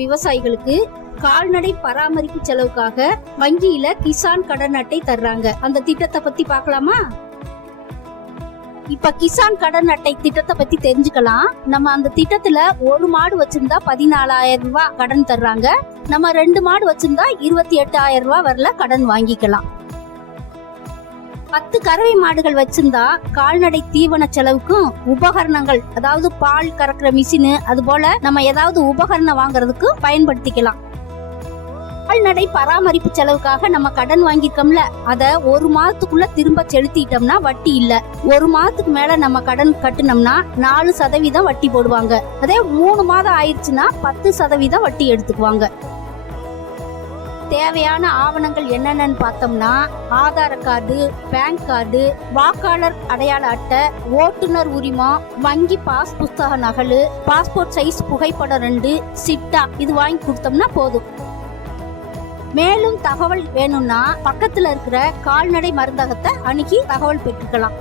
விவசாயிகளுக்கு கால்நடை பராமரிப்பு செலவுக்காக வங்கியில கிசான் கடன் அட்டை தர்றாங்க. அந்த திட்டத்தை பத்தி பாக்கலாமா இப்ப கிசான் கடன் அட்டை திட்டத்தை பத்தி தெரிஞ்சுக்கலாம். நம்ம அந்த திட்டத்துல ஒரு மாடு வச்சிருந்தா பதினாலாயிரம் ரூபாய் கடன் தர்றாங்க. நம்ம ரெண்டு மாடு வச்சிருந்தா இருபத்தி எட்டாயிரம் ரூபாய் வரல கடன் வாங்கிக்கலாம். பத்து கறவை மாடுகள் வச்சிருந்தா கால்நடை தீவன செலவுக்கும் உபகரணங்கள் அதாவது பால் கறக்கிற மிஷினு அது போல நம்ம ஏதாவது உபகரணம் வாங்குறதுக்கு பயன்படுத்திக்கலாம். கால்நடை பராமரிப்பு செலவுக்காக நம்ம கடன் வாங்கியிருக்கோம்ல அத ஒரு மாதத்துக்குள்ள திரும்ப செலுத்திட்டோம்னா வட்டி இல்ல. ஒரு மாதத்துக்கு மேல நம்ம கடன் கட்டுனோம்னா நாலு சதவீதம் வட்டி போடுவாங்க. அதே மூணு மாதம் ஆயிடுச்சுன்னா பத்து சதவீதம் வட்டி எடுத்துக்குவாங்க. தேவையான ஆவணங்கள் என்னென்னு பார்த்தோம்னா ஆதார் கார்டு பேங்க் கார்டு வாக்காளர் அடையாள அட்டை ஓட்டுநர் உரிமம் வங்கி பாஸ் புஸ்தக நகல் பாஸ்போர்ட் சைஸ் புகைப்படம் ரெண்டு சிட்டா இது வாங்கி கொடுத்தோம்னா போதும். மேலும் தகவல் வேணும்னா பக்கத்துல இருக்கிற கால்நடை மருந்தகத்தை அணுகி தகவல் பெற்றுக்கலாம்.